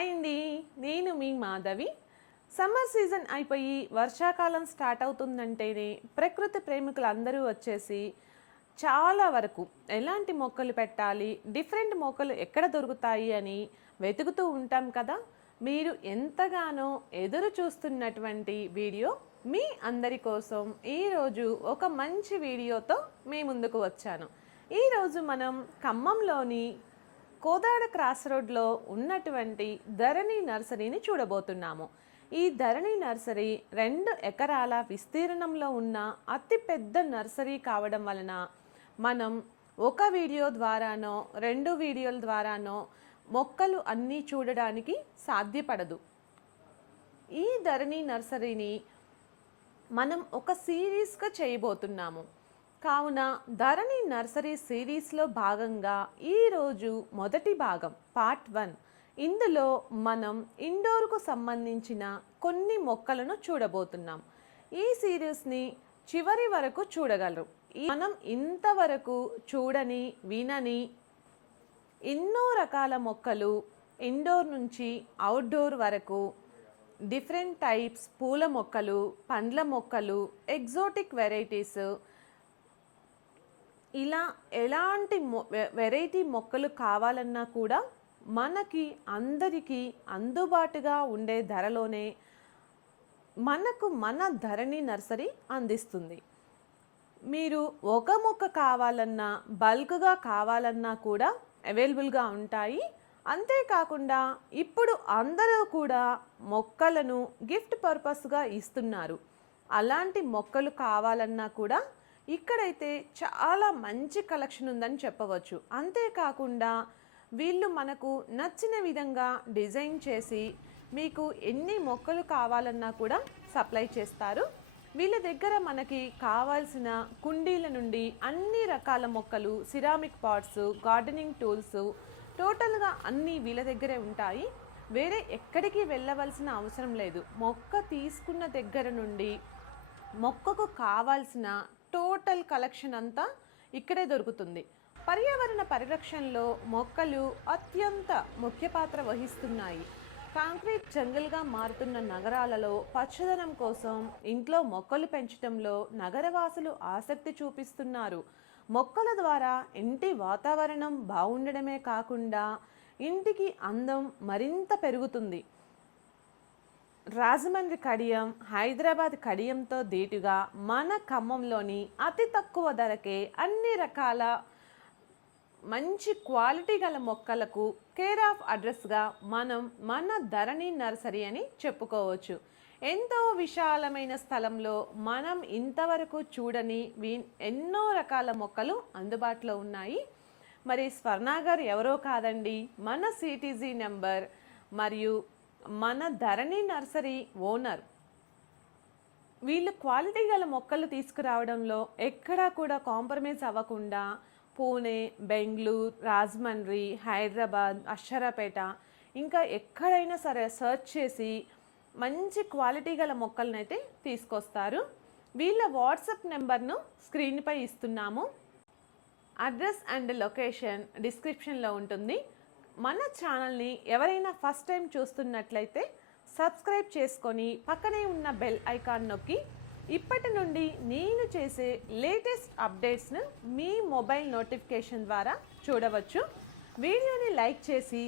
Hi అండి, నేను మీ Madhavi. Summer season అయిపోయి వర్షాకాలం స్టార్ట్ అవుతుందంటేనే ప్రకృతి ప్రేమికులు అందరూ వచ్చేసి చాలా వరకు ఎలాంటి మొక్కలు పెట్టాలి, డిఫరెంట్ మొక్కలు ఎక్కడ దొరుకుతాయి అని వెతుకుతూ ఉంటాం కదా. మీరు ఎంతగానో ఎదురు చూస్తున్నటువంటి వీడియో మీ అందరి కోసం ఈరోజు ఒక మంచి వీడియోతో మీ ముందుకు వచ్చాను. ఈరోజు మనం ఖమ్మంలోని కోదాడ క్రాస్ రోడ్లో ఉన్నటువంటి ధరణి నర్సరీని చూడబోతున్నాము. ఈ ధరణి నర్సరీ 2 ఎకరాల విస్తీర్ణంలో ఉన్న అతిపెద్ద నర్సరీ కావడం వలన మనం ఒక వీడియో ద్వారానో 2 వీడియోల ద్వారానో మొక్కలు అన్నీ చూడడానికి సాధ్యపడదు. ఈ ధరణి నర్సరీని మనం ఒక సిరీస్గా చేయబోతున్నాము. కావున ధరణి నర్సరీ సిరీస్లో భాగంగా ఈరోజు మొదటి భాగం పార్ట్ 1. ఇందులో మనం ఇండోర్కు సంబంధించిన కొన్ని మొక్కలను చూడబోతున్నాం. ఈ సిరీస్ని చివరి వరకు చూడగలరు. మనం ఇంతవరకు చూడని వినని ఎన్నో రకాల మొక్కలు ఇండోర్ నుంచి అవుట్డోర్ వరకు డిఫరెంట్ టైప్స్ పూల మొక్కలు, పండ్ల మొక్కలు, ఎగ్జోటిక్ వెరైటీస్, ఇలా ఎలాంటి వెరైటీ మొక్కలు కావాలన్నా కూడా మనకి అందరికీ అందుబాటుగా ఉండే ధరలోనే మనకు మన ధరణి నర్సరీ అందిస్తుంది. మీరు ఒక మొక్క కావాలన్నా బల్క్గా కావాలన్నా కూడా అవైలబుల్గా ఉంటాయి. అంతేకాకుండా ఇప్పుడు అందరూ కూడా మొక్కలను గిఫ్ట్ పర్పస్గా ఇస్తున్నారు. అలాంటి మొక్కలు కావాలన్నా కూడా ఇక్కడైతే చాలా మంచి కలెక్షన్ ఉందని చెప్పవచ్చు. అంతేకాకుండా వీళ్ళు మనకు నచ్చిన విధంగా డిజైన్ చేసి మీకు ఎన్ని మొక్కలు కావాలన్నా కూడా సప్లై చేస్తారు. వీళ్ళ దగ్గర మనకి కావాల్సిన కుండీల నుండి అన్ని రకాల మొక్కలు, సిరామిక్ పాట్స్, గార్డెనింగ్ టూల్స్, టోటల్గా అన్నీ వీళ్ళ దగ్గరే ఉంటాయి. వేరే ఎక్కడికి వెళ్ళవలసిన అవసరం లేదు. మొక్క తీసుకున్న దగ్గర నుండి మొక్కకు కావాల్సిన టోటల్ కలెక్షన్ అంతా ఇక్కడే దొరుకుతుంది. పర్యావరణ పరిరక్షణలో మొక్కలు అత్యంత ముఖ్య పాత్ర వహిస్తున్నాయి. కాంక్రీట్ జంగల్గా మారుతున్న నగరాలలో పచ్చదనం కోసం ఇంట్లో మొక్కలు పెంచడంలో నగరవాసులు ఆసక్తి చూపిస్తున్నారు. మొక్కల ద్వారా ఇంటి వాతావరణం బాగుండడమే కాకుండా ఇంటికి అందం మరింత పెరుగుతుంది. రాజమండ్రి కడియం, హైదరాబాద్ కడియంతో ధీటుగా మన ఖమ్మంలోని అతి తక్కువ ధరకే అన్ని రకాల మంచి క్వాలిటీ గల మొక్కలకు కేర్ ఆఫ్ అడ్రస్గా మనం మన ధరణి నర్సరీ అని చెప్పుకోవచ్చు. ఎంతో విశాలమైన స్థలంలో మనం ఇంతవరకు చూడని ఎన్నో రకాల మొక్కలు అందుబాటులో ఉన్నాయి. మరి స్వర్ణ గారు ఎవరో కాదండి, మన సిటీజీ నెంబర్ మరియు మన ధరణి నర్సరీ ఓనర్. వీళ్ళు క్వాలిటీ గల మొక్కలు తీసుకురావడంలో ఎక్కడా కూడా కాంప్రమైజ్ అవ్వకుండా పూణే, బెంగళూరు, రాజమండ్రి, హైదరాబాద్, అక్షరాపేట ఇంకా ఎక్కడైనా సరే సెర్చ్ చేసి మంచి క్వాలిటీ గల మొక్కలను అయితే తీసుకొస్తారు. వీళ్ళ వాట్సాప్ నెంబర్ను స్క్రీన్పై ఇస్తున్నాము. అడ్రస్ అండ్ లొకేషన్ డిస్క్రిప్షన్లో ఉంటుంది. మన ఛానల్ని ఎవరైనా ఫస్ట్ టైం చూస్తున్నట్లయితే సబ్స్క్రైబ్ చేసుకొని పక్కనే ఉన్న బెల్ ఐకాన్ నొక్కి ఇప్పటి నుండి నేను చేసే లేటెస్ట్ అప్డేట్స్ను మీ మొబైల్ నోటిఫికేషన్ ద్వారా చూడవచ్చు. వీడియోని లైక్ చేసి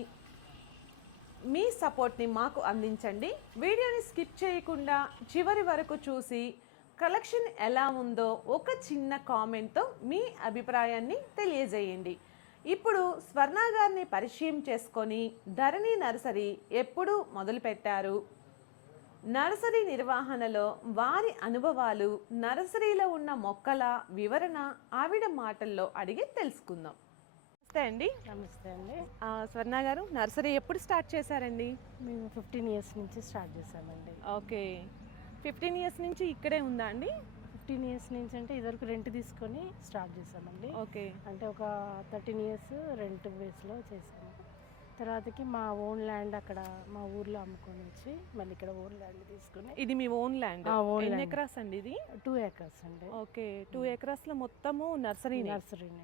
మీ సపోర్ట్ని మాకు అందించండి. వీడియోని స్కిప్ చేయకుండా చివరి వరకు చూసి కలెక్షన్ ఎలా ఉందో ఒక చిన్న కామెంట్తో మీ అభిప్రాయాన్ని తెలియజేయండి. ఇప్పుడు స్వర్ణ గారిని పరిచయం చేసుకొని ధరణి నర్సరీ ఎప్పుడు మొదలుపెట్టారు, నర్సరీ నిర్వహణలో వారి అనుభవాలు, నర్సరీలో ఉన్న మొక్కల వివరణ ఆవిడ మాటల్లో అడిగి తెలుసుకుందాం. నమస్తే అండి. నమస్తే అండి. స్వర్ణ గారు, నర్సరీ ఎప్పుడు స్టార్ట్ చేశారండి? మేము 15 ఇయర్స్ నుంచి స్టార్ట్ చేసామండి. ఓకే, 15 ఇయర్స్ నుంచి ఇక్కడే ఉందా అండి? 15 ఇయర్స్ నుంచి అంటే ఇదివరకు రెంట్ తీసుకొని స్టార్ట్ చేసామండి. ఓకే, అంటే ఒక 13 ఇయర్స్ రెంట్ బేస్లో చేసాము. తర్వాతకి మా ఓన్ ల్యాండ్ అక్కడ మా ఊర్లో అమ్ముకొని వచ్చి మళ్ళీ ఇక్కడ ఓన్ ల్యాండ్ తీసుకుని. ఇది మీ ఓన్ ల్యాండ్? ఎన్ని ఎకరాస్ అండి ఇది? 2 acres అండి. ఓకే, 2 acresలో మొత్తము నర్సరీనే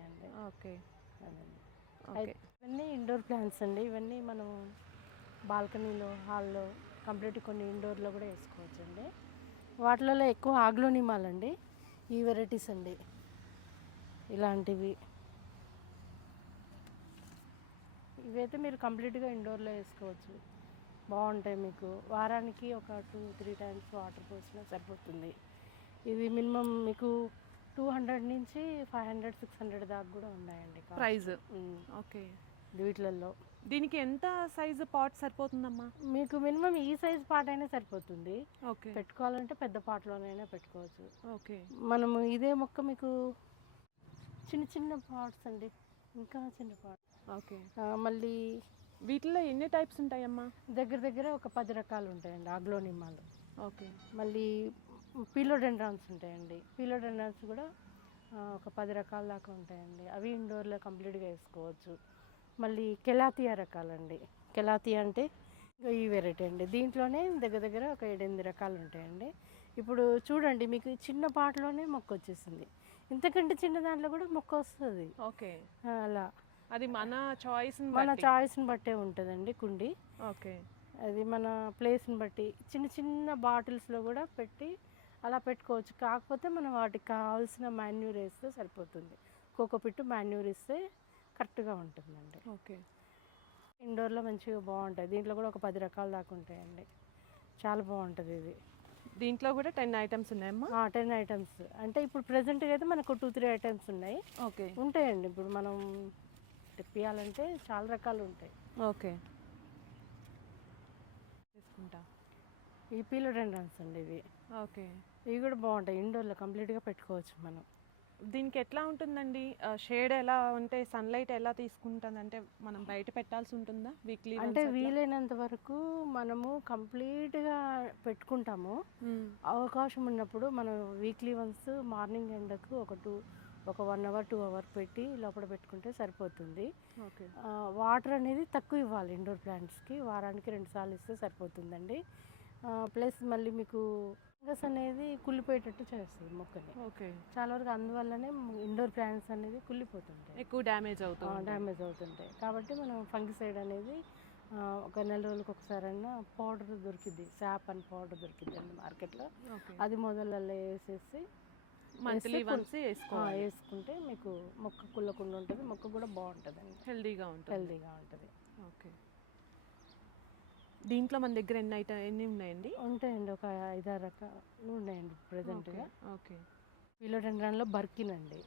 అండి. ఓకే, ఇవన్నీ ఇండోర్ ప్లాంట్స్ అండి. ఇవన్నీ మనం బాల్కనీలో, హాల్లో, కంప్లీట్ కొన్ని ఇండోర్లో కూడా వేసుకోవచ్చండి. వాటిలలో ఎక్కువ ఆగ్లోనిమాలండి, ఈ వెరైటీస్ అండి, ఇలాంటివి. ఇవైతే మీరు కంప్లీట్గా ఇండోర్లో వేసుకోవచ్చు, బాగుంటాయి. మీకు వారానికి ఒక 2-3 టైమ్స్ వాటర్ పోసినా సరిపోతుంది. ఇది మినిమం మీకు 200 నుంచి 500-600 దాకా కూడా ఉన్నాయండి ప్రైస్. ఓకే. వీటిలలో దీనికి ఎంత సైజు పాట్ సరిపోతుందమ్మా? మీకు మినిమం ఈ సైజ్ పాట్ అయినా సరిపోతుంది. ఓకే. పెట్టుకోవాలంటే పెద్ద పాట్లోనైనా పెట్టుకోవచ్చు. ఓకే. మనము ఇదే మొక్క మీకు చిన్న చిన్న పాట్స్ అండి, ఇంకా చిన్న పాట్. ఓకే. మళ్ళీ వీటిలో ఎన్ని టైప్స్ ఉంటాయమ్మా? దగ్గర దగ్గర ఒక 10 రకాలు ఉంటాయండి ఆగ్లోనిమాలు. ఓకే. మళ్ళీ పీలోడెండ్రాన్స్ ఉంటాయండి. పీలోడెండ్రాన్స్ కూడా ఒక 10 రకాల దాకా ఉంటాయండి. అవి ఇండోర్లో కంప్లీట్గా వేసుకోవచ్చు. మళ్ళీ కెలాతియా రకాలండి. కెలాతియా అంటే ఈ వెరైటీ అండి. దీంట్లోనే దగ్గర దగ్గర ఒక 7-8 రకాలు ఉంటాయండి. ఇప్పుడు చూడండి, మీకు చిన్న పాటలోనే మొక్క వచ్చేసింది. ఇంతకంటే చిన్న దాంట్లో కూడా మొక్క వస్తుంది. ఓకే. అలా అది మన చాయిస్ని బట్టే ఉంటుందండి కుండి. ఓకే. అది మన ప్లేస్ని బట్టి చిన్న చిన్న బాటిల్స్లో కూడా పెట్టి అలా పెట్టుకోవచ్చు. కాకపోతే మనం వాటికి కావాల్సిన మాన్యూర్ వేస్తే సరిపోతుంది. కోకోపిట్ మాన్యూర్ ఇస్తే కరెక్ట్గా ఉంటుందండి. ఓకే. ఇండోర్లో మంచిగా బాగుంటాయి. దీంట్లో కూడా ఒక 10 రకాల దాకా ఉంటాయండి. చాలా బాగుంటుంది ఇది. దీంట్లో కూడా 10 ఐటమ్స్ ఉన్నాయమ్మా? 10 ఐటమ్స్ అంటే ఇప్పుడు ప్రెజెంట్గా అయితే మనకు 2-3 ఐటమ్స్ ఉన్నాయి. ఓకే. ఉంటాయండి, ఇప్పుడు మనం తెప్పియాలంటే చాలా రకాలు ఉంటాయి. ఓకే. తీసుకుంటా. ఈ పీలోడెండ్రాన్స్ అండి ఇవి. ఓకే. ఇవి కూడా బాగుంటాయి, ఇండోర్లో కంప్లీట్గా పెట్టుకోవచ్చు మనం. దీనికి ఎట్లా ఉంటుందండి షేడ్? ఎలా అంటే సన్లైట్ ఎలా తీసుకుంటుందంటే మనం బయట పెట్టాల్సి ఉంటుందా వీక్లీ? అంటే వీలైనంత వరకు మనము కంప్లీట్గా పెట్టుకుంటాము. అవకాశం ఉన్నప్పుడు మనం వీక్లీ వన్స్ మార్నింగ్ ఎండకు ఒక 1 అవర్ 2 అవర్ పెట్టి లోపల పెట్టుకుంటే సరిపోతుంది. ఓకే. వాటర్ అనేది తక్కువ ఇవ్వాలి ఇండోర్ ప్లాంట్స్కి, వారానికి 2 సార్లు ఇస్తే సరిపోతుందండి. ప్లస్ మళ్ళీ మీకు ఫంగస్ అనేది కుళ్ళిపోయేటట్టు చేస్తుంది మొక్కని. ఓకే. చాలా వరకు అందువల్లనే ఇండోర్ ప్లాంట్స్ అనేది కుళ్ళిపోతుంటాయి, ఎక్కువ డ్యామేజ్ అవుతుంటాయి. కాబట్టి మనం ఫంగిసైడ్ అనేది ఒక 4 రోజులకు ఒకసారైనా పౌడర్ దొరికిద్ది, శాప్ అని పౌడర్ దొరికిద్దండి మార్కెట్లో. అది మొదలలో వేసేసి మంత్లీ వన్స్ వేసుకుంటే మీకు మొక్క కుళ్ళకుండా ఉంటుంది, మొక్క కూడా బాగుంటుందండి, హెల్దీగా ఉంటుంది. ఓకే. దీంట్లో మన దగ్గర ఎన్ని ఉన్నాయండి? ఉంటాయండి, ఒక 5-6 రకాలు ఉన్నాయండి ప్రజెంట్గా. ఓకే. పీలోడెండ్రాన్లో బర్కిన్ అండి.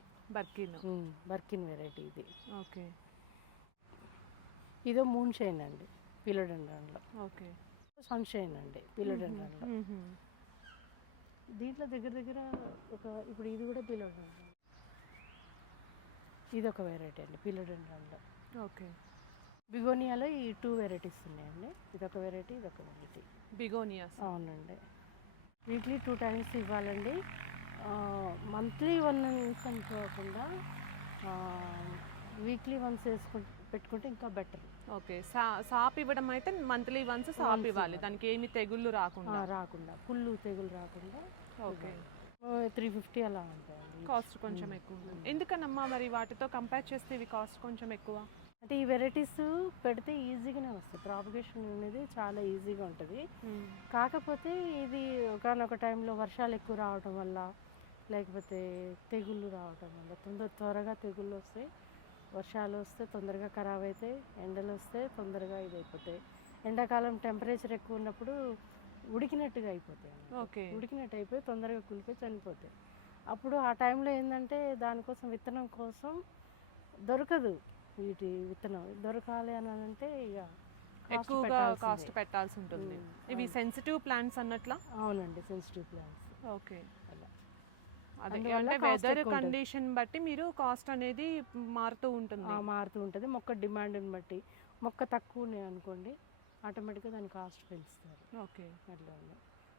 బర్కిన్ వెరైటీ ఇది. ఓకే. ఇదో మూన్ షైన్ అండి పీలోడెండ్రాన్లో. ఓకే. సన్షైన్ అండి పీలోడెండ్రాన్లో. దీంట్లో దగ్గర దగ్గర ఇప్పుడు ఇది కూడా పీలోడెండ్రాన్, ఇది ఒక వెరైటీ అండి పీలోడెండ్రాన్లో. ఓకే. బిగోనియాలో ఈ 2 వెరైటీస్ ఉన్నాయండి. ఇదొక వెరైటీ, ఇదొక వెరైటీ. బిగోనియాస్? అవునండి. వీక్లీ 2 టైమ్స్ ఇవ్వాలండి. మంత్లీ వన్స్ అనుకోకుండా వీక్లీ వన్స్ పెట్టుకుంటే ఇంకా బెటర్. ఓకే. సాప్ ఇవ్వడం అయితే మంత్లీ వన్స్ సాప్ ఇవ్వాలి, దానికి ఏమి తెగుళ్ళు రాకుండా పుల్లు తెగులు రాకుండా. ఓకే. 350 అలా ఉంటాయండి. కాస్ట్ కొంచెం ఎక్కువ ఉంటుంది. ఎందుకనమ్మా మరి వాటితో కంపేర్ చేస్తే ఇవి కాస్ట్ కొంచెం ఎక్కువ? అంటే ఈ వెరైటీస్ పెడితే ఈజీగానే వస్తాయి, ప్రాపగేషన్ అనేది చాలా ఈజీగా ఉంటుంది. కాకపోతే ఇది ఒకనొక టైంలో వర్షాలు ఎక్కువ రావడం వల్ల, లేకపోతే తెగుళ్ళు రావడం వల్ల త్వరగా తెగుళ్ళు వస్తాయి. వర్షాలు వస్తే తొందరగా ఖరాబ్ అవుతాయి, ఎండలు వస్తే తొందరగా ఇది అయిపోతాయి. ఎండాకాలం టెంపరేచర్ ఎక్కువ ఉన్నప్పుడు ఉడికినట్టుగా అయిపోతాయి. ఓకే. ఉడికినట్టు అయిపోయి తొందరగా కులిపోయి చనిపోతాయి. అప్పుడు ఆ టైంలో ఏంటంటే దానికోసం విత్తనం కోసం దొరకదు. వీటి విత్తనం దొరకాలి అని అంటే ఇక ఎక్కువగా కాస్ట్ పెట్టాల్సి ఉంటుంది. ఇవి సెన్సిటివ్ ప్లాంట్స్ అన్నట్లా? అవునండి, సెన్సిటివ్ ప్లాంట్స్. ఓకే. అంటే వెదర్ కండిషన్ బట్టి మీరు కాస్ట్ అనేది మారుతూ ఉంటుంది. మొక్క డిమాండ్ని బట్టి. మొక్క తక్కువ అనుకోండి, ఆటోమేటిక్గా దాని కాస్ట్ పెంచుతారు. ఓకే. అట్లా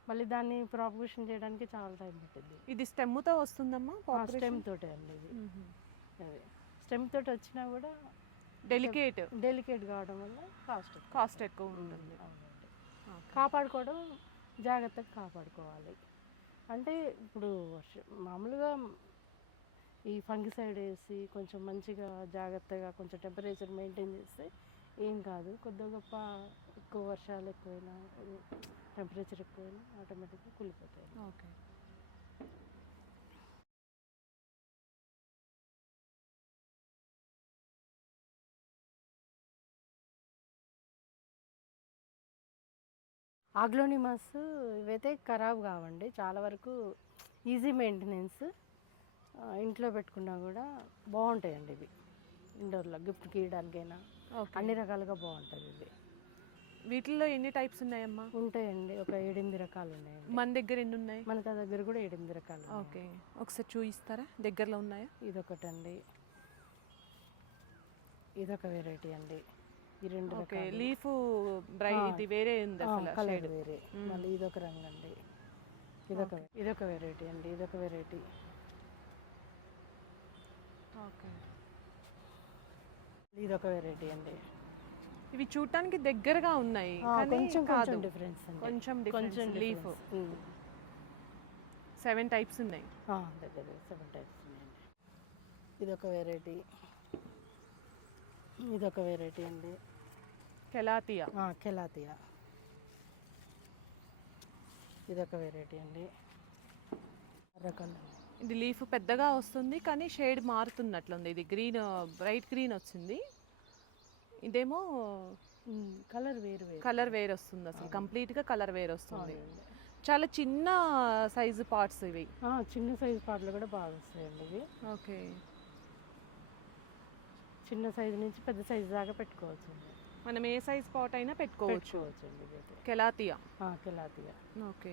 మళ్ళీ దాన్ని ప్రాపగేషన్ చేయడానికి చాలా టైం పట్టింది. ఇది స్టెమ్తో వస్తుందమ్మా? స్టెమ్ తోటే అండి ఇది. అదే స్టెమ్ తోటి వచ్చినా కూడా డెలికేట్ కావడం వల్ల కాస్ట్ ఎక్కువ ఉంటుంది. కాపాడుకోవడం జాగ్రత్తగా కాపాడుకోవాలి. అంటే ఇప్పుడు మామూలుగా ఈ ఫంగిసైడ్ వేసి కొంచెం మంచిగా జాగ్రత్తగా కొంచెం టెంపరేచర్ మెయింటైన్ చేస్తే ఏం కాదు, కొద్దిగా గొప్ప ఎక్కువ వర్షాలు ఎక్కువైనా టెంపరేచర్ ఎక్కువైనా ఆటోమేటిక్గా కుళ్ళిపోతాయి. ఓకే. ఆగ్లోనిమాస్ ఇవైతే ఖరాబ్ కావండి, చాలా వరకు ఈజీ మెయింటెనెన్స్. ఇంట్లో పెట్టుకున్నా కూడా బాగుంటాయండి ఇవి. ఇండోర్లో గిఫ్ట్కి ఇవ్వడానికైనా ఓకే. అన్ని రకాలుగా బాగుంటుంది ఇవి. వీటిల్లో ఎన్ని టైప్స్ ఉన్నాయమ్మా? ఉంటాయండి, ఒక 7-8 రకాలు ఉన్నాయండి. మన దగ్గర ఎన్ని ఉన్నాయి? మనకు ఆ దగ్గర కూడా 7-8 రకాలు ఉన్నాయి. ఓకే, ఒకసారి చూపిస్తారా దగ్గరలో ఉన్నాయా? ఇదొకటండి, ఇదొక వెరైటీ అండి. ఈ 2 ఓకే. రకాలు. లీఫ్ ఇది వేరే ఉంది అసలు కలర్ షేడ్. వేరే. మళ్ళీ ఇదొక రంగు అండి, ఇదొక వెరైటీ అండి, ఇదొక వెరైటీ. ఓకే. ఇదొక వెరైటీ అండి. ఇవి చూడటానికి దగ్గరగా ఉన్నాయి కానీ కొంచెం కాదు. కొంచెం డిఫరెన్స్ అండి. కొంచెం డిఫరెన్స్. లీఫ్ 7 టైప్స్ ఉన్నాయి. దగ్గర 7 టైప్స్ ఉన్నాయండి. ఇదొక వెరైటీ, ఇదొక వెరైటీ అండి. కెలాతియా. కెలాతియా. ఇదొక వెరైటీ అండి. రకాలు. ఇది లీఫ్ పెద్దగా వస్తుంది కానీ షేడ్ మారుతున్నట్లుంది. ఇది గ్రీన్, బ్రైట్ గ్రీన్ వచ్చింది. ఇదేమో కలర్ వేరు వేరు. కలర్ వేరు వస్తుంది, అసలు కంప్లీట్గా కలర్ వేరు వస్తుంది. చాలా చిన్న సైజు పార్ట్స్ ఇవి. చిన్న సైజు పాటలు కూడా బాగా వస్తాయండి ఇవి. ఓకే. చిన్న సైజు నుంచి పెద్ద సైజు దాకా పెట్టుకోవచ్చు. మనం ఏ సైజ్ పాట్ అయినా పెట్టుకోవచ్చు. అండి ఇది. కెలాతియా. కెలాతియా. ఓకే.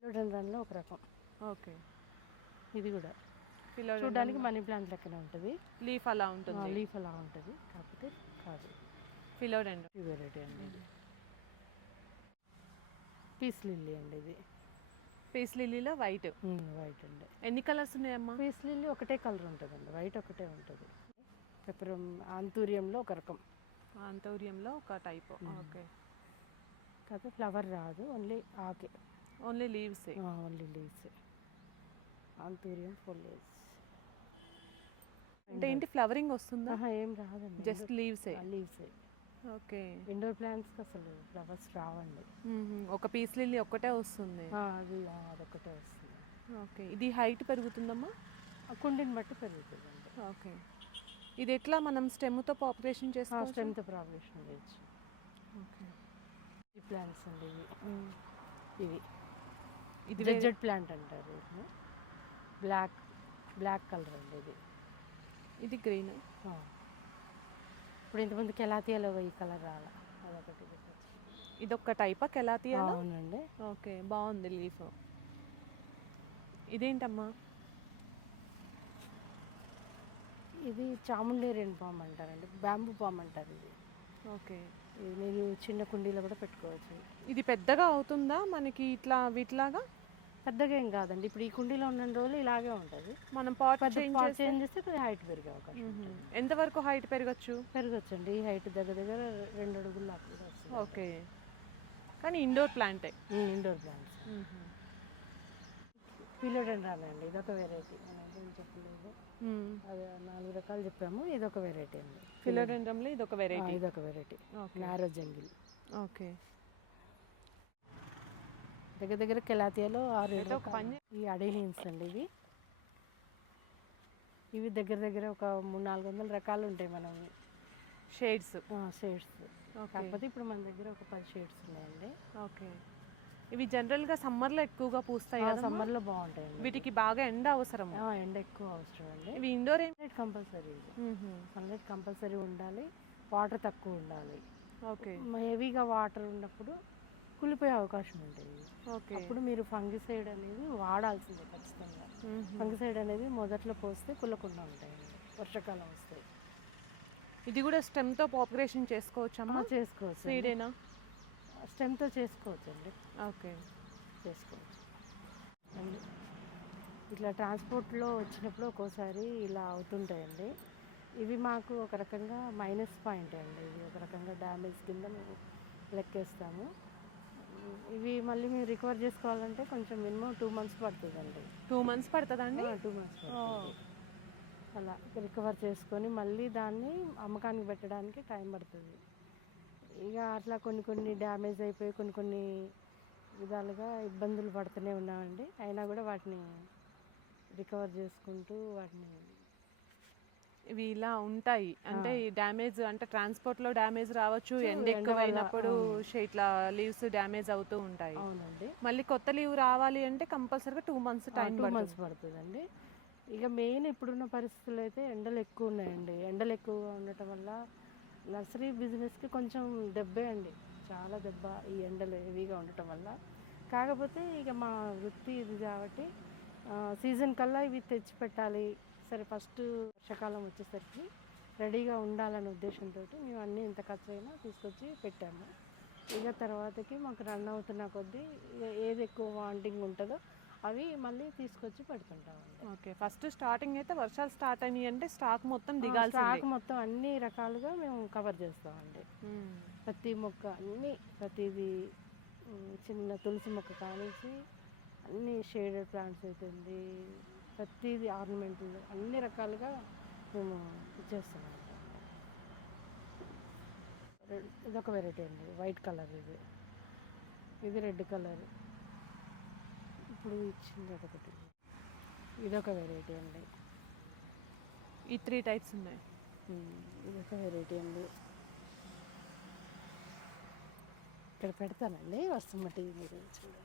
ఫిలోడెండ్రాన్లో ఒక రకం. ఓకే. ఇది కూడా చూడడానికి మనీ ప్లాంట్ లెక్కనే ఉంటుంది. లీఫ్ అలా ఉంటుంది. లీఫ్ అలా ఉంటుంది, కాకపోతే కాదు. ఫిలోడెండ్రాన్. ఈ వెరైటీ అండి ఇది. పీస్ లిల్లీ అండి ఇది. Piece లిల్లీలో white. వైట్ అండి. ఎన్ని కలర్స్ ఉన్నాయమ్మా? పీస్ లిల్లీ ఒకటే కలర్ ఉంటుందండి, వైట్ ఒకటే ఉంటుంది. పెప్పరం ఆంతూరియంలో ఒక రకం. ఆంతూరియంలో ఒక టైప్. ఓకే. కాకపోతే ఫ్లవర్ రాదు, ఓన్లీ ఆకే. Only leaves. Only leaves. Anthurium foliage. అంటే ఏంటి, ఫ్లవరింగ్ వస్తుందా? ఏం రాదండి, జస్ట్ లీవ్సే. లీవ్సే. ఓకే. ఇండోర్ ప్లాంట్స్కి అసలు ఫ్లవర్స్ రావండి. ఒక పీస్ లిల్లీ ఒక్కటే వస్తుంది. అదొక్కటే వస్తుంది. ఓకే. ఇది హైట్ పెరుగుతుందమ్మా? కుండీని బట్టి పెరుగుతుందండి. ఓకే. ఇది ఎట్లా మనం స్టెమ్తో పాపులేషన్ చేస్తాం? స్టెమ్తో పాపులేషన్ చేయొచ్చు. ఓకే. ఈ ప్లాంట్స్ అండి ఇవి. ఇది జెడ్ ప్లాంట్ అంటారు. బ్లాక్ కలర్ అండి ఇది. ఇది గ్రీన్. ఇప్పుడు ఇంతకుముందు కెలాతియాలో ఈ కలర్ రాలా, అదొకటి. ఇదొక టైపా కెలాతియా? అవునండి. ఓకే, బాగుంది లీఫ్. ఇదేంటమ్మా? ఇది చాముండేరియన్ పామ్ అంటారండి, బ్యాంబూ పామ్ అంటారు ఇది. ఓకే. ఇది మీరు చిన్న కుండీలో కూడా పెట్టుకోవచ్చు. ఇది పెద్దగా అవుతుందా మనకి ఇట్లా వీటిలాగా? పెద్దగా ఏం కాదండి, ఇప్పుడు ఈ కుండీలో ఉన్న రోజులు ఇలాగే ఉంటుంది. మనం పాట్ చేంజ్ చేస్తే కొద్దిగా హైట్ పెరిగే అవకాశం ఉంటుంది. ఎంతవరకు హైట్ పెరగచ్చండి? ఈ హైట్ దగ్గర 2 అడుగులు దాకా వస్తుంది. ఓకే. కానీ ఇండోర్ ప్లాంటే. Indoor plants. ఫిలోడెండ్రాన్ అండి, ఇదొక వెరైటీ. చెప్పలేదు, అది 4 రకాలు చెప్పాము, ఇదొక వెరైటీ అండి. ఫిలోడెండ్రంలో ఇదొక వెరైటీ. ఇదొక వెరైటీ, నారో జంగిల్. ఓకే. దగ్గర కెలాతియాలో 6 పని. ఈ అడేలియన్స్ అండి ఇవి దగ్గర ఒక 300-400 రకాలు ఉంటాయి మనం షేడ్స్. కాకపోతే ఇప్పుడు మన దగ్గర ఒక 10 షేడ్స్ ఉన్నాయండి. ఓకే. ఇవి జనరల్గా సమ్మర్లో ఎక్కువగా పూస్తాయి కదా? సమ్మర్లో బాగుంటాయి. వీటికి బాగా ఎండ అవసరం. ఎండ ఎక్కువ అవసరం అండి. ఇవి ఇండోర్ కంపల్సరీ. సన్లైట్ కంపల్సరీ ఉండాలి, వాటర్ తక్కువ ఉండాలి. ఓకే. హెవీగా వాటర్ ఉన్నప్పుడు కుళ్ళిపోయే అవకాశం ఉంటుంది. ఓకే. అప్పుడు మీరు ఫంగిసైడ్ అనేది వాడాల్సిందే ఖచ్చితంగా. ఫంగిసైడ్ అనేది మొదట్లో పోస్తే కుళ్ళకుండా ఉంటాయి, వర్షాకాలం వస్తాయి. ఇది కూడా స్టెమ్తో పాపులేషన్ చేసుకోవచ్చమ్మా? చేసుకోవచ్చు. సీడేనా? స్టెమ్తో చేసుకోవచ్చు అండి. ఓకే, చేసుకోవచ్చు అండి. ఇట్లా ట్రాన్స్పోర్ట్లో వచ్చినప్పుడు ఒక్కోసారి ఇలా అవుతుంటాయండి. ఇవి మాకు ఒక రకంగా మైనస్ పాయింట్ అండి. ఇది ఒక రకంగా డ్యామేజ్ కింద మేము లెక్కేస్తాము. ఇవి మళ్ళీ మేము రికవర్ చేసుకోవాలంటే కొంచెం మినిమం 2 months పడుతుందండి. 2 months పడుతుందండి? 2 months పడుతుంది. అలా రికవర్ చేసుకొని మళ్ళీ దాన్ని అమ్మకానికి పెట్టడానికి టైం పడుతుంది. ఇక అట్లా కొన్ని డ్యామేజ్ అయిపోయి కొన్ని విధాలుగా ఇబ్బందులు పడుతూనే ఉన్నామండి. అయినా కూడా వాటిని రికవర్ చేసుకుంటూ వాటిని ఇవి ఇలా ఉంటాయి అంటే ఈ డ్యామేజ్ అంటే ట్రాన్స్పోర్ట్లో డ్యామేజ్ రావచ్చు, ఎండ ఎండ ఎక్కువైనప్పుడు వల్ల, ఇట్లా లీవ్స్ డ్యామేజ్ అవుతూ ఉంటాయి. అవునండి. మళ్ళీ కొత్త లీవ్ రావాలి అంటే కంపల్సరీగా 2 మంత్స్ టైం 2 పడుతుంది. మంత్స్ పడుతుందండి. ఇక మెయిన్ ఇప్పుడున్న పరిస్థితులు అయితే ఎండలు ఎక్కువ ఉన్నాయండి. ఎండలు ఎక్కువగా ఉండటం వల్ల నర్సరీ బిజినెస్కి కొంచెం దెబ్బే అండి, చాలా దెబ్బ ఈ ఎండలు హెవీగా ఉండటం వల్ల. కాకపోతే ఇక మా వృత్తి ఇది కాబట్టి సీజన్ కల్లా ఇవి తెచ్చి పెట్టాలి, సరే ఫస్ట్ వర్షాకాలం వచ్చేసరికి రెడీగా ఉండాలనే ఉద్దేశంతో మేము అన్నీ ఇంత ఖర్చు అయినా తీసుకొచ్చి పెట్టాము. ఇక తర్వాతకి మాకు రన్ అవుతున్న కొద్దీ ఏది ఎక్కువ వాంటింగ్ ఉంటుందో అవి మళ్ళీ తీసుకొచ్చి పెడుతుంటామండి. ఓకే, ఫస్ట్ స్టార్టింగ్ అయితే వర్షాలు స్టార్ట్ అయినాయి అంటే స్టాక్ మొత్తం దిగాల్సిందే. స్టాక్ మొత్తం అన్ని రకాలుగా మేము కవర్ చేస్తామండి. ప్రతి మొక్క అన్నీ, ప్రతిదీ చిన్న తులసి మొక్క కానించి అన్ని షేడెడ్ ప్లాంట్స్ అవుతుంది, ప్రతిదీ ఆర్నమెంటల్ అన్ని రకాలుగా మేము ఇచ్చేస్తున్నాం. ఇదొక వెరైటీ అండి, వైట్ కలర్. ఇది రెడ్ కలర్, ఇప్పుడు ఇచ్చింది ఒకటి. ఇదొక వెరైటీ అండి. ఈ 3 టైప్స్ ఉన్నాయి. ఇదొక వెరైటీ అండి. ఇక్కడ పెడతానండి, వస్తున్నట్టు మీరు చూడండి.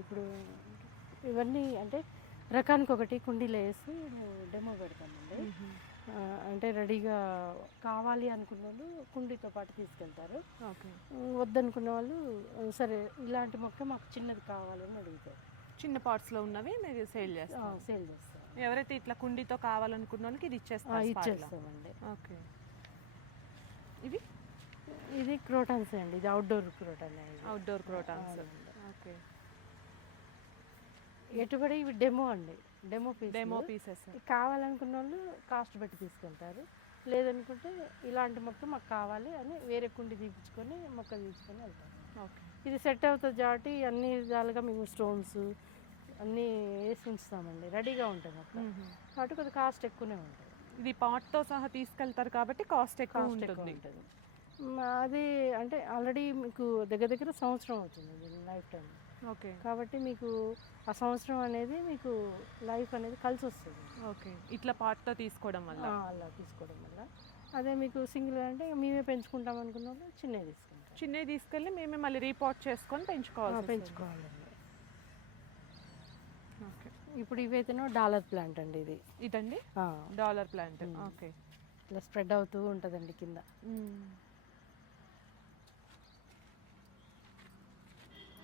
ఇప్పుడు ఇవన్నీ అంటే రకానికి ఒకటి కుండీలో వేసి డెమో పెడతామండి. అంటే రెడీగా కావాలి అనుకున్న వాళ్ళు కుండీతో పాటు తీసుకెళ్తారు. ఓకే, వద్దనుకున్న వాళ్ళు సరే ఇలాంటి మొక్క మాకు చిన్నది కావాలని అడుగుతారు. చిన్న పాట్స్లో ఉన్నవి మీరు సేల్ చేస్తారు. సేల్ చేస్తాం. ఎవరైతే ఇట్లా కుండీతో కావాలనుకున్న వాళ్ళకి ఇది ఇచ్చేస్తామండి. ఓకే, ఇవి ఇది క్రోటాన్స్ అండి, ఇది outdoor croton. Outdoor crotons. Okay, ఎటుబడి ఇవి డెమో అండి, డెమో పీసెస్. కావాలనుకున్న వాళ్ళు కాస్ట్ పెట్టి తీసుకెళ్తారు, లేదనుకుంటే ఇలాంటి మొక్క మాకు కావాలి అని వేరే కుండి తీపించుకొని మొక్కలు తీసుకొని వెళ్తారు. ఓకే, ఇది సెట్ అవుతుంది కాబట్టి అన్ని విధాలుగా మేము స్టోన్స్ అన్నీ వేసి ఉంచుతామండి, రెడీగా ఉంటుంది మొక్క. కాబట్టి కొద్దిగా కాస్ట్ ఎక్కువనే ఉంటుంది. ఇది పాట్తో సహా తీసుకెళ్తారు కాబట్టి కాస్ట్ ఎక్కువ ఉంటుంది. అది అంటే ఆల్రెడీ మీకు దగ్గర సంవత్సరం అవుతుంది లైఫ్ టైం. ఓకే, కాబట్టి మీకు ఆ సంవత్సరం అనేది మీకు లైఫ్ అనేది కలిసి వస్తుంది. ఓకే, ఇట్లా పాట్తో తీసుకోవడం వల్ల. అలా తీసుకోవడం వల్ల. అదే మీకు సింగిల్ అంటే మేమే పెంచుకుంటాం అనుకున్న వాళ్ళు చిన్నవి తీసుకుంటాం. చిన్నవి తీసుకెళ్ళి మేమే మళ్ళీ రీపాట్ చేసుకొని పెంచుకోవాలండి. ఓకే, ఇప్పుడు ఇవైతేనో డాలర్ ప్లాంట్ అండి. ఇదండి డాలర్ ప్లాంట్. ఓకే, ఇలా స్ప్రెడ్ అవుతూ ఉంటుందండి కింద.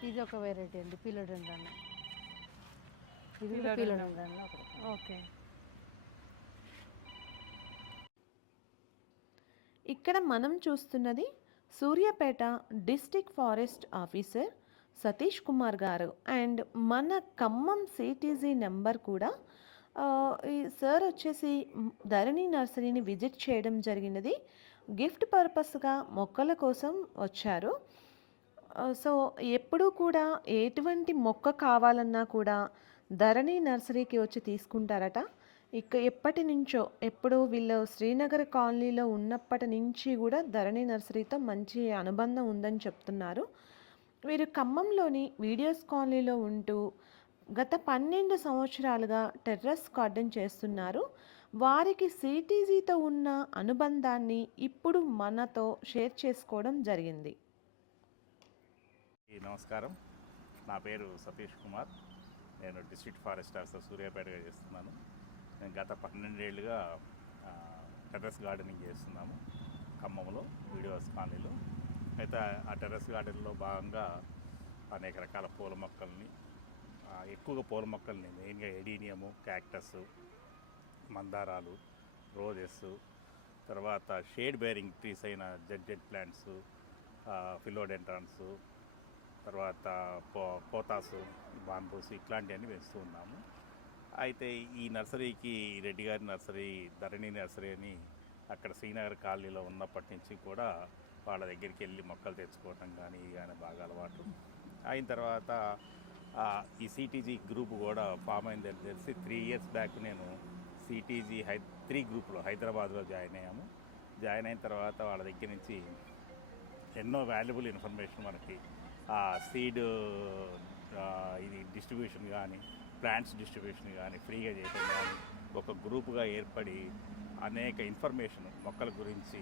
ఇది ఒక వెరైటీ అండి, పిలోడెండ్రాన్. ఇది పిలోడెండ్రాన్. ఓకే, ఇక్కడ మనం చూస్తున్నది Suryapet district forest officer Satish Kumar గారు అండ్ మన ఖమ్మం సిటీజీ నెంబర్ కూడా ఈ సార్ వచ్చేసి ధరణి నర్సరీని విజిట్ చేయడం జరిగినది. గిఫ్ట్ పర్పస్గా మొక్కల కోసం వచ్చారు. సో ఎప్పుడూ కూడా ఎటువంటి మొక్క కావాలన్నా కూడా ధరణి నర్సరీకి వచ్చి తీసుకుంటారట. ఎప్పటి నుంచో ఎప్పుడు వీళ్ళు శ్రీనగర్ కాలనీలో ఉన్నప్పటి నుంచి కూడా ధరణి నర్సరీతో మంచి అనుబంధం ఉందని చెప్తున్నారు. వీరు ఖమ్మంలోని వీడియోస్ కాలనీలో ఉంటూ గత 12 సంవత్సరాలుగా టెర్రస్ గార్డెన్ చేస్తున్నారు. వారికి సిటీజీతో ఉన్న అనుబంధాన్ని ఇప్పుడు మనతో షేర్ చేసుకోవడం జరిగింది. నమస్కారం, నా పేరు సతీష్ కుమార్. నేను డిస్ట్రిక్ట్ ఫారెస్ట్ ఆఫీసర్ సూర్యాపేటగా చేస్తున్నాను. నేను గత 12 ఏళ్ళుగా టెర్రస్ గార్డెనింగ్ చేస్తున్నాము ఖమ్మంలో వీడియోస్ కాలనీలో. అయితే ఆ టెర్రస్ గార్డెన్లో భాగంగా అనేక రకాల పూల మొక్కల్ని, ఎక్కువగా పూల మొక్కల్ని మెయిన్గా ఎడీనియము, క్యాక్టస్, మందారాలు, రోజెస్, తర్వాత షేడ్ బేరింగ్ ట్రీస్ అయిన జెడ్ ప్లాంట్స్, ఫిలోడెండ్రాన్స్, తర్వాత పోతాసు, బాంబూస్ ఇట్లాంటివన్నీ పెంచుతూ ఉన్నాము. అయితే ఈ నర్సరీకి రెడ్డి గారి నర్సరీ, ధరణి నర్సరీ అని అక్కడ శ్రీనగర్ కాలనీలో ఉన్నప్పటి నుంచి కూడా వాళ్ళ దగ్గరికి వెళ్ళి మొక్కలు తెచ్చుకోవటం కానీ బాగా అలవాటు అయిన తర్వాత ఈ సిటీజీ గ్రూప్ కూడా ఫామ్ అయిందని తెలిసి 3 years బ్యాక్ నేను సిటీజీ 3 గ్రూప్లో హైదరాబాద్లో జాయిన్ అయ్యాము. జాయిన్ అయిన తర్వాత వాళ్ళ దగ్గర నుంచి ఎన్నో వాల్యుబుల్ ఇన్ఫర్మేషన్ మనకి సీడ్ ఇది డిస్ట్రిబ్యూషన్ కానీ, ప్లాంట్స్ డిస్ట్రిబ్యూషన్ కానీ ఫ్రీగా చేయడం కానీ, ఒక గ్రూప్గా ఏర్పడి అనేక ఇన్ఫర్మేషన్ మొక్కల గురించి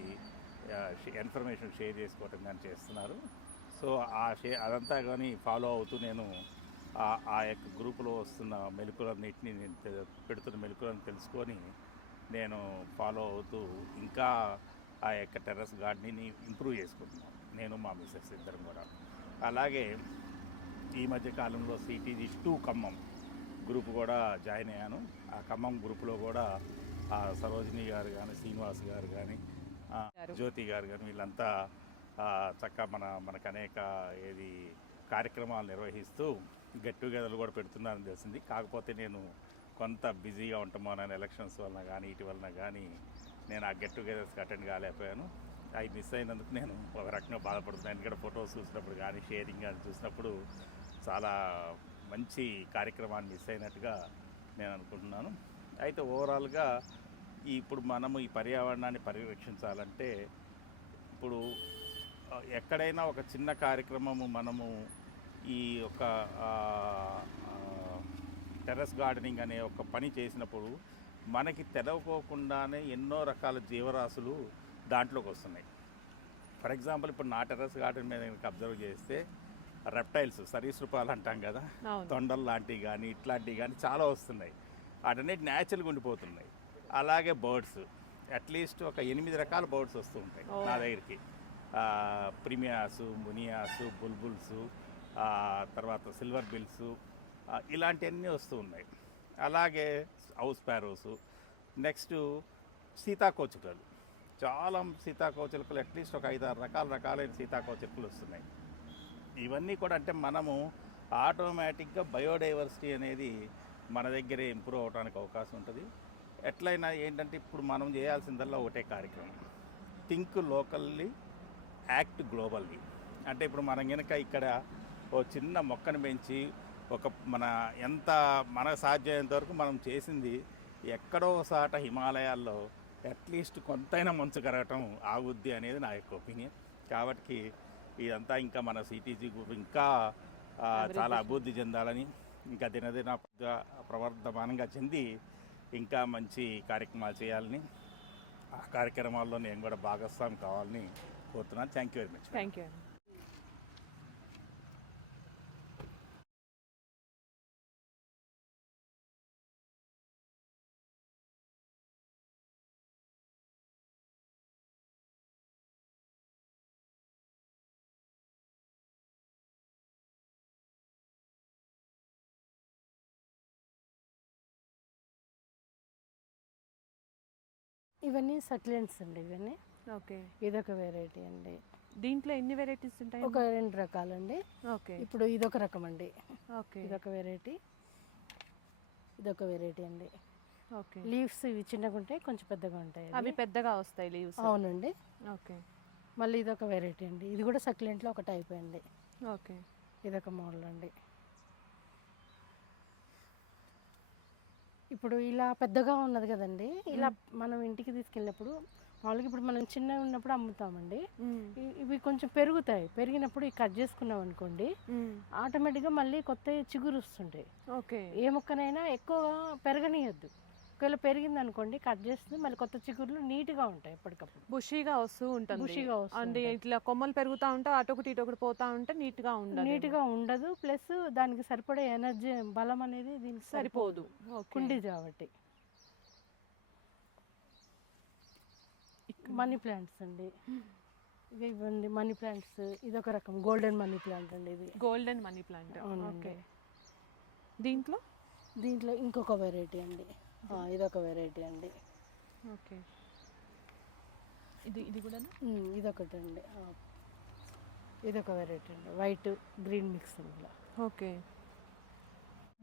ఇన్ఫర్మేషన్ షేర్ చేసుకోవటం కానీ చేస్తున్నారు. సో అదంతా కానీ ఫాలో అవుతూ నేను ఆ యొక్క గ్రూపులో వస్తున్న మెలకువలన్నింటినీ నేను పెడుతున్న మెలకువలను తెలుసుకొని నేను ఫాలో అవుతూ ఇంకా ఆ యొక్క టెర్రస్ గార్డెన్ని ఇంప్రూవ్ చేసుకుంటున్నాను, నేను మా మిస్సెస్ ఇద్దరం కూడా. అలాగే ఈ మధ్య కాలంలో సిటీజీ 2 ఖమ్మం గ్రూప్ కూడా జాయిన్ అయ్యాను. ఆ ఖమ్మం గ్రూప్లో కూడా సరోజిని గారు కానీ, శ్రీనివాస్ గారు కానీ, జ్యోతి గారు కానీ వీళ్ళంతా చక్కగా మనకు అనేక కార్యక్రమాలు నిర్వహిస్తూ గెట్ టుగెదర్లు కూడా పెడుతున్నారని తెలిసింది. కాకపోతే నేను కొంత బిజీగా ఉంటామోనని ఎలక్షన్స్ వలన కానీ వీటి వలన కానీ నేను ఆ గెట్ టుగెదర్స్కి అటెండ్ కాలేకపోయాను. అవి మిస్ అయినందుకు నేను ఒక రకంగా బాధపడుతున్నాను. ఎందుకంటే ఫొటోస్ చూసినప్పుడు కానీ, షేరింగ్ కానీ చూసినప్పుడు చాలా మంచి కార్యక్రమాన్ని మిస్ అయినట్టుగా నేను అనుకుంటున్నాను. అయితే ఓవరాల్గా ఇప్పుడు మనము ఈ పర్యావరణాన్ని పరిరక్షించాలంటే ఇప్పుడు ఎక్కడైనా ఒక చిన్న కార్యక్రమము మనము ఈ యొక్క టెర్రస్ గార్డెనింగ్ అనే ఒక పని చేసినప్పుడు మనకి తెలవకోకుండానే ఎన్నో రకాల జీవరాశులు దాంట్లోకి వస్తున్నాయి. ఫర్ ఎగ్జాంపుల్ ఇప్పుడు నా టెర్రస్ గార్డెన్ మీద అబ్జర్వ్ చేస్తే రెప్టైల్స్, సరీసృపాలు అంటాం కదా, తొండలు లాంటివి కానీ ఇట్లాంటివి కానీ చాలా వస్తున్నాయి. వాటన్నిటి న్యాచురల్గా ఉండిపోతున్నాయి. అలాగే బర్డ్స్, అట్లీస్ట్ ఒక 8 రకాల బర్డ్స్ వస్తూ ఉంటాయి నా దగ్గరికి. ప్రిమియాసు, మునియాసు, బుల్బుల్స్, తర్వాత సిల్వర్ బిల్స్, ఇలాంటివన్నీ వస్తూ ఉన్నాయి. అలాగే హౌస్ ప్యారోసు, నెక్స్ట్ సీతాకోచికలు, చాలా సీతాకోచిలుకలు, అట్లీస్ట్ ఒక 5-6 రకాలైన సీతాకోచిలుకలు వస్తున్నాయి. ఇవన్నీ కూడా అంటే మనము ఆటోమేటిక్గా బయోడైవర్సిటీ అనేది మన దగ్గరే ఇంప్రూవ్ అవడానికి అవకాశం ఉంటుంది. ఎట్లయినా ఏంటంటే ఇప్పుడు మనం చేయాల్సిందల్లా ఒకటే కార్యక్రమం, థింక్ లోకల్లీ, యాక్ట్ గ్లోబల్లీ. అంటే ఇప్పుడు మనం కనుక ఇక్కడ ఓ చిన్న మొక్కను పెంచి మనకు సాధ్యమైనంత వరకు మనం చేసింది ఎక్కడో సాట హిమాలయాల్లో అట్లీస్ట్ కొంతైనా మంచు కరగటం ఆగుద్ది అనేది నా యొక్క ఒపీనియన్. కాబట్టి ఇదంతా ఇంకా మన సిటీజీ గ్రూప్ ఇంకా చాలా అభివృద్ధి చెందాలని, ఇంకా దినదిన ప్రవర్ధమానంగా చెంది ఇంకా మంచి కార్యక్రమాలు చేయాలని, ఆ కార్యక్రమాల్లో నేను కూడా భాగస్వామి కావాలని కోరుతున్నాను. Thank you very much. Thank you. ఇవన్నీ సక్లెంట్స్ అండి. ఇవన్నీ ఓకే. ఇదొక వెరైటీ అండి. దీంట్లో ఎన్ని వెరైటీస్ ఉంటాయి? ఒక 2 రకాలండి. ఓకే. ఇప్పుడు ఇదొక రకం అండి. ఓకే. ఇదొక వెరైటీ, ఇదొక వెరైటీ అండి. ఓకే. లీవ్స్ ఇవి చిన్నగా ఉంటాయి, కొంచెం పెద్దగా ఉంటాయి. అవి పెద్దగా వస్తాయి లీవ్స్. అవునండి. ఓకే. మళ్ళీ ఇదొక వెరైటీ అండి. ఇది కూడా సక్లెంట్లో ఒక టైప్ అండి. ఓకే. ఇదొక మోడల్ అండి. ఇప్పుడు ఇలా పెద్దగా ఉన్నది కదండి, ఇలా మనం ఇంటికి తీసుకెళ్ళినప్పుడు మామూలుగా ఇప్పుడు మనం చిన్నగా ఉన్నప్పుడు అమ్ముతామండి. ఇవి కొంచెం పెరుగుతాయి. పెరిగినప్పుడు కట్ చేసుకున్నాం అనుకోండి, ఆటోమేటిక్గా మళ్ళీ కొత్త చిగురు వస్తుంటాయి. ఓకే. ఏ మొక్కనైనా ఎక్కువగా పెరగనీయద్దు. ఒకవేళ పెరిగింది అనుకోండి, కట్ చేస్తే మళ్ళీ కొత్త చిగుర్లు నీట్గా ఉంటాయి. ఎప్పటికప్పుడు బుషీగా వస్తూ ఉంటుంది. బుషీగా అంటే ఇట్లా కొమ్మలు పెరుగుతూ ఉంటే అటొకటి ఇటొకటి పోతా ఉంటే నీట్గా ఉండదు. ప్లస్ దానికి సరిపడే ఎనర్జీ, బలం అనేది దీనికి సరిపోదు. కుండి కాబట్టి. మనీ ప్లాంట్స్ అండి. ఇవ్వండి మనీ ప్లాంట్స్. ఇదొక రకం గోల్డెన్ మనీ ప్లాంట్ అండి. ఇది గోల్డెన్ మనీ ప్లాంట్. అవునండి. దీంట్లో ఇంకొక వెరైటీ అండి. ఇదొక వెరైటీ అండి. ఓకే. ఇది కూడా ఇదొకటి అండి. ఇదొక వెరైటీ అండి, వైట్ గ్రీన్ మిక్స్ ఇందులో. ఓకే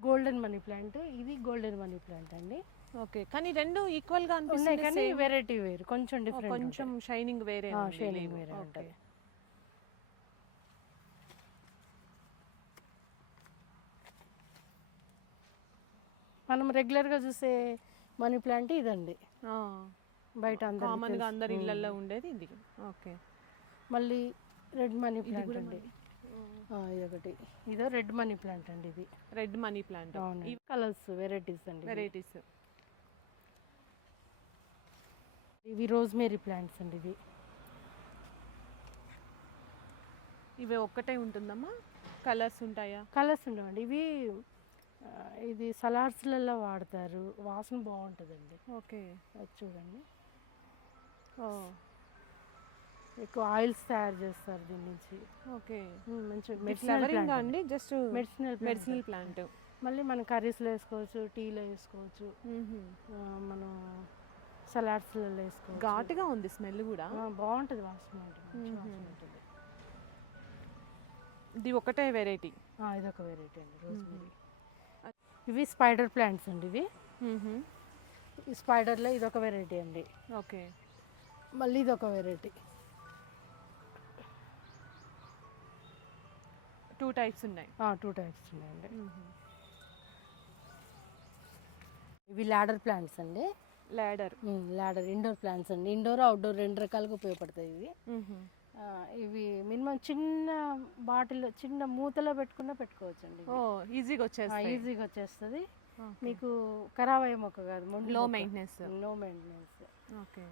గోల్డెన్ మనీ ప్లాంట్, ఇది గోల్డెన్ మనీ ప్లాంట్ అండి. ఓకే కానీ రెండు ఈక్వల్ గా ఉన్నాయి అనిపిస్తుంది కానీ వెరైటీ వేరు, కొంచెం డిఫరెంట్, కొంచెం షైనింగ్ వేరే ఉంది, షైనింగ్ leaf. వేరే ఓకే. ఉంటుంది. మనం రెగ్యులర్గా చూసే మనీ ప్లాంట్ ఇదండి, ఆ, బయట అందరికీ కామన్ గా తెలుసు. అందరి ఇళ్లలో ఉండేది ఇది. ఓకే మళ్ళీ రెడ్ మనీ ప్లాంట్ అండి, ఇదొకటి, ఇదో రెడ్ మనీ ప్లాంట్ అండి, ఇది రెడ్ మనీ ప్లాంట్. అవునండి. కలర్స్ వెరైటీస్ అండి ఇవి. వెరైటీస్ ఇవి రోజ్మేరీ ప్లాంట్స్ అండి, ఇవి ఒక్కటే ఉంటుందమ్మా, కలర్స్ ఉంటాయా? కలర్స్ ఉండవండి ఇవి. ఇది సలాడ్స్లలో వాడతారు, వాసన బాగుంటుందండి. ఓకే అది చూడండి, ఎక్కువ ఆయిల్స్ తయారు చేస్తారు దీని నుంచి. ఓకే మంచి ఫ్లవరింగ్ మెడిసినల్ అండి, జస్ట్ మెడిసినల్ మెడిసినల్ ప్లాంట్. మళ్ళీ మనం కర్రీస్లో వేసుకోవచ్చు, టీలో వేసుకోవచ్చు, మనం సలాడ్స్లలో వేసుకోవచ్చు. ఘాటుగా ఉంది స్మెల్ కూడా. బాగుంటుంది వాసన, మంచి వాసన ఉంటుంది. ఇది ఒకటే వెరైటీ. ఇదొక వెరైటీ అండి, రోజ్మేరీ. ఇవి స్పైడర్ ప్లాంట్స్ అండి, ఇవి ఈ స్పైడర్లో ఇదొక వెరైటీ అండి. ఓకే మళ్ళీ ఇదొక వెరైటీ. 2 టైప్స్ ఉన్నాయి. 2 టైప్స్ ఉన్నాయండి. ఇవి ల్యాడర్ ప్లాంట్స్ అండి. లాడర్ ల్యాడర్ ఇండోర్ ప్లాంట్స్ అండి, ఇండోర్ అవుట్డోర్ రెండు రకాలుగా ఉపయోగపడతాయి ఇవి. ఇవి మినిమం చిన్న బాటిల్, చిన్న మూతలో పెట్టుకోవచ్చు అండి. ఈజీగా వచ్చేస్తాయి. ఈజీగా వచ్చేస్తుంది, మీకు ఖరాబ్ అయ్యే మొక్క కాదు, లో మెయింటెనెన్స్. లో మెయింటెనెన్స్. ఓకే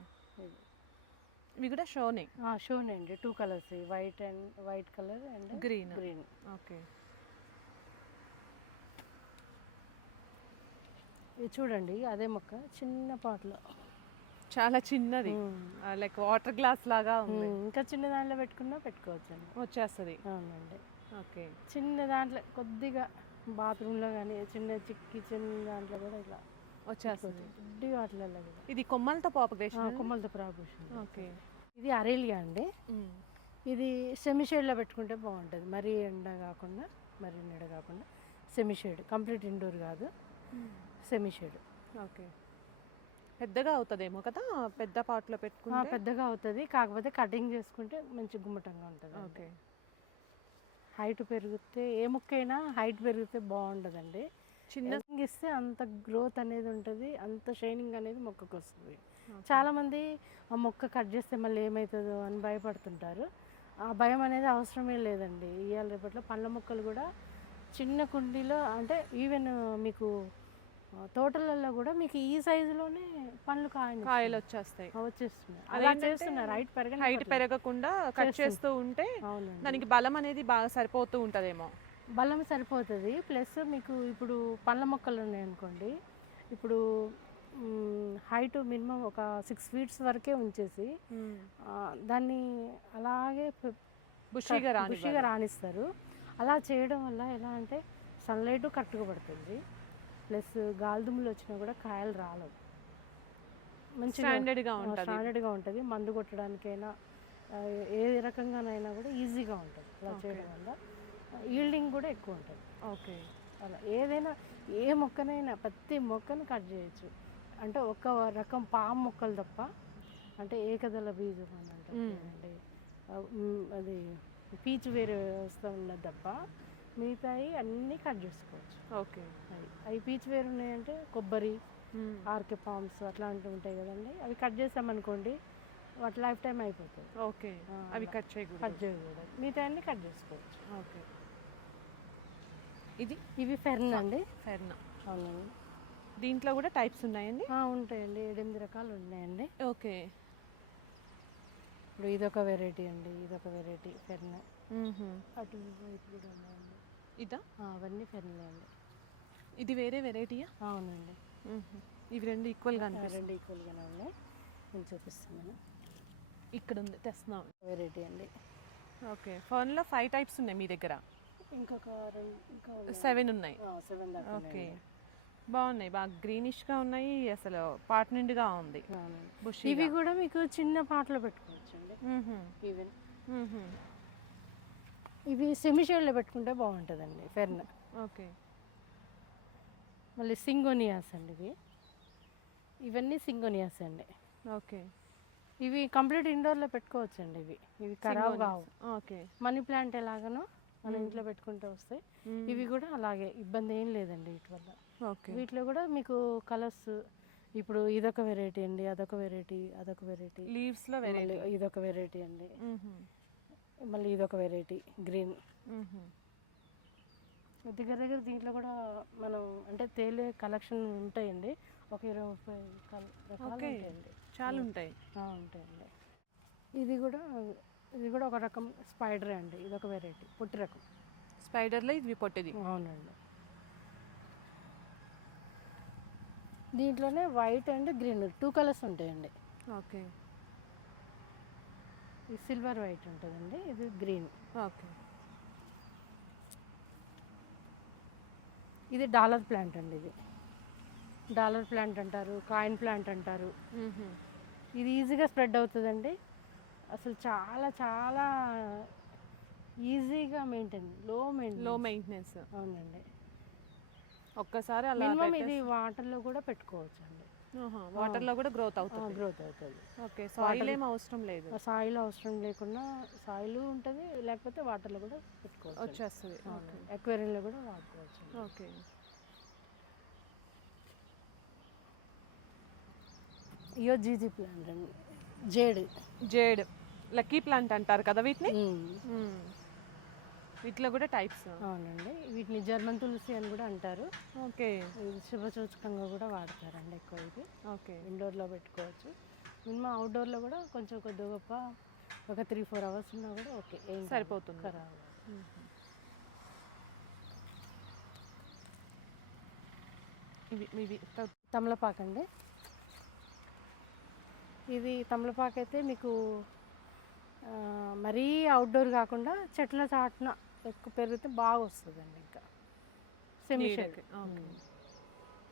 ఇవి కూడా షోనే. షోనే అండి, 2 colours, white colour and green. Okay ఇది చూడండి, అదే మొక్క చిన్న పాటలో, చాలా చిన్నది, లైక్ వాటర్ గ్లాస్ లాగా ఉంది. ఇంకా చిన్న దాంట్లో పెట్టుకోవచ్చు అండి, వచ్చేస్తుంది. అవునండి. ఓకే చిన్న దాంట్లో కొద్దిగా బాత్రూంలో కానీ చిన్న కిచెన్ దాంట్లో కూడా ఇలా వచ్చేస్తుంది. కొద్ది వాటిలలో కూడా. ఇది కొమ్మలతో పాపగేషన్. కొమ్మలతో ప్రాపగేషన్. ఓకే ఇది అరేలియా అండి. ఇది సెమీ షేడ్లో పెట్టుకుంటే బాగుంటుంది, మరీ ఎండ కాకుండా మరీ నీడ కాకుండా సెమీ షేడ్, కంప్లీట్ ఇండోర్ కాదు, సెమీ షేడ్. ఓకే పెద్దగా అవుతుందేమో కదా, పెద్ద పాట్లో పెట్టుకుంటే. పెద్దగా అవుతుంది, కాకపోతే కటింగ్ చేసుకుంటే మంచి గుమ్మటంగా ఉంటుంది. ఓకే హైట్ పెరిగితే, ఏ మొక్క అయినా హైట్ పెరిగితే బాగుంటుందండి. చిన్న ఇస్తే అంత గ్రోత్ అనేది ఉంటుంది, అంత షైనింగ్ అనేది మొక్కకు వస్తుంది. చాలామంది ఆ మొక్క కట్ చేస్తే మళ్ళీ ఏమవుతుందో అని భయపడుతుంటారు. ఆ భయం అనేది అవసరమే లేదండి. ఇవాళ రేపట్లో పండ్ల మొక్కలు కూడా చిన్న కుండీలో, అంటే ఈవెన్ మీకు తోటలలో కూడా మీకు ఈ సైజులోనే పండ్లు కాయలు వచ్చేస్తున్నాయి. అలా చేస్తున్నారు, హైట్ పెరగకుండా కట్ చేస్తూ ఉంటే దానికి బలం అనేది బాగా సరిపోతూ ఉంటుందేమో. బలం సరిపోతుంది, ప్లస్ మీకు ఇప్పుడు పండ్ల మొక్కలు ఉన్నాయనుకోండి, ఇప్పుడు హైట్ మినిమం ఒక 6 feet వరకే ఉంచేసి దాన్ని అలాగే బుషిగా రాణిస్తారు. అలా చేయడం వల్ల ఎలా అంటే సన్లైట్ కరెక్ట్గా పడుతుంది, ప్లస్ గాలిదుమ్ములు వచ్చినా కూడా కాయలు రాలవు, మంచి స్టాండర్డ్గా ఉంటుంది. మందు కొట్టడానికైనా ఏ రకంగానైనా కూడా ఈజీగా ఉంటుంది. అలా చేయడం వల్ల ఈల్డింగ్ కూడా ఎక్కువ ఉంటుంది. ఓకే అలా ఏదైనా ఏ మొక్కనైనా ప్రతి మొక్కను కట్ చేయొచ్చు. అంటే ఒక రకం పాము మొక్కలు తప్ప, అంటే ఏకదళ బీజం అని అంటే అది పీచు వేరే వ్యవస్థ ఉన్నది తప్ప మిగతాయి అన్నీ కట్ చేసుకోవచ్చు. ఓకే అవి పీచు వేరు ఉన్నాయంటే కొబ్బరి, ఆర్కే పామ్స్ అట్లాంటివి ఉంటాయి కదండి, అవి కట్ చేసామనుకోండి వాటి లైఫ్ టైం అయిపోతుంది. ఓకే అవి కట్ చేయకూడదు, మిగతా అన్ని కట్ చేసుకోవచ్చు. ఓకే ఇవి ఫెర్న్ అండి. ఫెర్న్ అవునండి. దీంట్లో కూడా టైప్స్ ఉన్నాయండి? ఉంటాయండి, 8 రకాలు ఉన్నాయండి. ఓకే ఇప్పుడు ఇదొక వెరైటీ అండి, ఇదొక వెరైటీ ఫెర్న్. అటు వైపు కూడా ఉన్నాయండి. ఇదా? అవన్నీ ఫెర్న్లే అండి. ఇది వేరే వెరైటీయా? అవునండి. ఇవి రెండు ఈక్వల్గా అనిపిస్తాయి. రెండు ఈక్వల్గానే ఉన్నాయి, నేను చూపిస్తున్నాను. ఇక్కడ ఉంది, తెస్తున్నాం. వెరైటీ అండి. ఓకే ఫర్న్లో 5 టైప్స్ ఉన్నాయి మీ దగ్గర? ఇంకొక 7 ఉన్నాయి. 7 దాకా. ఓకే బాగున్నాయి, బాగా గ్రీనిష్గా ఉన్నాయి, అసలు పాట్ నిండుగా ఉంది. ఇవి కూడా మీకు చిన్న పాటలో పెట్టుకోవచ్చు అండి. ఈవెన్ ఇవి సెమీ షేడ్లో పెట్టుకుంటే బాగుంటుందండి ఫెర్న్. ఓకే. మళ్ళీ సింగోనియాస్ అండి ఇవన్నీ సింగోనియాస్ అండి. ఓకే. ఇవి కంప్లీట్ ఇండోర్లో పెట్టుకోవచ్చండి. ఇవి ఖరాబ్ కావు. ఓకే. మనీ ప్లాంట్ ఎలాగనో మన ఇంట్లో పెట్టుకుంటూ వస్తాయి, ఇవి కూడా అలాగే, ఇబ్బంది ఏం లేదండి వీటి వల్ల. ఓకే. వీటిలో కూడా మీకు కలర్స్, ఇప్పుడు ఇదొక వెరైటీ అండి, అదొక వెరైటీ, అదొక వెరైటీ, లీవ్స్లో మళ్ళీ ఇదొక వెరైటీ అండి, మళ్ళీ ఇదొక వెరైటీ గ్రీన్. దగ్గర దగ్గర దీంట్లో కూడా మనం అంటే తేలే కలెక్షన్ ఉంటాయండి. ఒక 20-30 రకాలు ఉంటాయండి. చాలా ఉంటాయి. ఉంటాయండి. ఇది కూడా ఒక రకం స్పైడర్ అండి. ఇదొక వెరైటీ పొట్టి రకం స్పైడర్లో ఇది పొట్టిది. అవునండి. దీంట్లోనే వైట్ అండ్ గ్రీన్ 2 కలర్స్ ఉంటాయండి. ఓకే. ఇది సిల్వర్ వైట్ ఉంటుందండి, ఇది గ్రీన్. ఓకే. ఇది డాలర్ ప్లాంట్ అండి. ఇది డాలర్ ప్లాంట్ అంటారు, కాయిన్ ప్లాంట్ అంటారు. ఇది ఈజీగా స్ప్రెడ్ అవుతుందండి. అసలు చాలా చాలా ఈజీగా మెయింటైన్, లో మెయింటెనెన్స్. అవునండి. ఒక్కసారి అలా మినిమం ఇది వాటర్లో కూడా పెట్టుకోవచ్చు అండి. వాటర్లో కూడా గ్రోత్ అవుతుంది. ఓకే. సాయిల్ ఏం అవసరం లేదు. సాయిల్ అవసరం లేకుండా సాయిల్ ఉంటుంది, లేకపోతే వాటర్లో కూడా పెట్టుకోవచ్చు, వచ్చేస్తుంది. అక్వేరియంలో కూడా వాడుకోవచ్చు. ఓకే. ఇయో జీజీ ప్లాంట్ అండి, జేడ్ లక్కీ ప్లాంట్ అంటారు కదా వీటిని. వీటిలో కూడా టైప్స్. అవునండి. వీటిని జర్మన్ తులసి అని కూడా అంటారు. ఓకే. ఇది శుభసూచకంగా కూడా వాడతారండి ఎక్కువ. ఇది ఓకే. ఇండోర్లో పెట్టుకోవచ్చు. మినిమం అవుట్డోర్లో కూడా కొంచెం కొద్ది గొప్ప ఒక 3-4 అవర్స్ ఉన్నా కూడా ఓకే, ఏం సరిపోతుంది. ఖరాబ్. ఇవి తమలపాకు అండి. ఇది తమలపాకు అయితే మీకు మరీ అవుట్డోర్ కాకుండా చెట్ల చాటున ఎక్కువ పెరిగితే బాగా వస్తుందండి. ఇంకా సెమీ షేడ్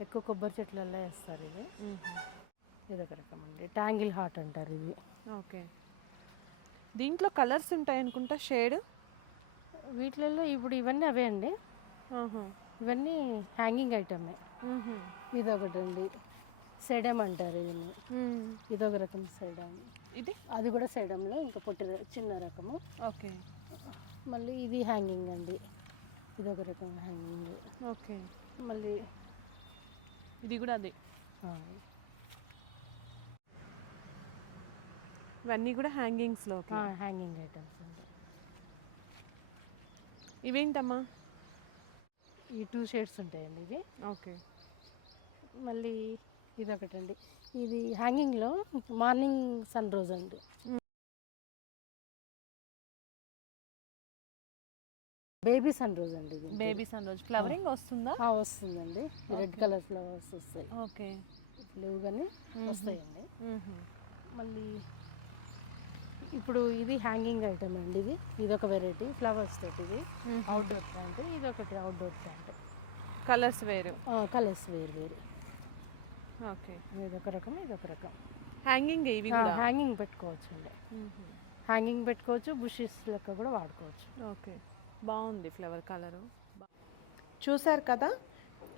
ఎక్కువ కొబ్బరి చెట్లలో వేస్తారు. ఇదొక రకం అండి, ట్యాంగిల్ హార్ట్ అంటారు ఇది. ఓకే. దీంట్లో కలర్స్ ఉంటాయి అనుకుంటా, షేడ్. వీటిలలో ఇప్పుడు ఇవన్నీ అవే అండి. ఇవన్నీ హ్యాంగింగ్ ఐటమే. ఇదొకటి అండి, సెడమ్ అంటారు దీన్ని. ఇదొక రకం సెడమ్. అది కూడా సెడమ్లో ఇంకా చిన్న రకము. ఓకే. మళ్ళీ ఇది హ్యాంగింగ్ అండి, ఇదొక రకం హ్యాంగింగ్. ఓకే. మళ్ళీ ఇది కూడా అదే. ఇవన్నీ కూడా హ్యాంగింగ్స్లో హ్యాంగింగ్ ఐటమ్స్ అండి. ఇవేంటమ్మా? ఈ 2 షేడ్స్ ఉంటాయండి ఇది. ఓకే. మళ్ళీ ఇదొకటండి, ఇది హ్యాంగింగ్లో మార్నింగ్ సన్ రోజ్ అండి. బేబీ సన్ రోజ్ అండి. ఇది బేబీ సన్ రోజ్ ఫ్లవరింగ్ వస్తుందా? వస్తుందండి. రెడ్ కలర్ ఫ్లవర్స్ వస్తాయి. ఓకే. లేవు కానీ వస్తాయండి. మళ్ళీ ఇప్పుడు ఇది హ్యాంగింగ్ ఐటమ్ అండి. ఇదొక వెరైటీ ఫ్లవర్స్ తోటి. ఇది అవుట్డోర్ ప్లాంట్, ఇదొకటి అవుట్డోర్ ప్లాంట్. కలర్స్ వేరు. కలర్స్ వేరు. ఓకే. ఇదొక రకం, ఇదొక రకం. హ్యాంగింగ్ ఇవి హ్యాంగింగ్ పెట్టుకోవచ్చు అండి. హ్యాంగింగ్ పెట్టుకోవచ్చు, బుషెస్ లెక్క కూడా వాడుకోవచ్చు. ఓకే. బాగుంది ఫ్లవర్ కలరు. చూశారు కదా,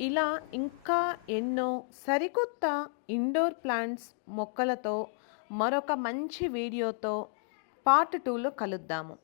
ఇలా ఇంకా ఎన్నో సరికొత్త ఇండోర్ ప్లాంట్స్ మొక్కలతో మరొక మంచి వీడియోతో పార్ట్ 2లో కలుద్దాము.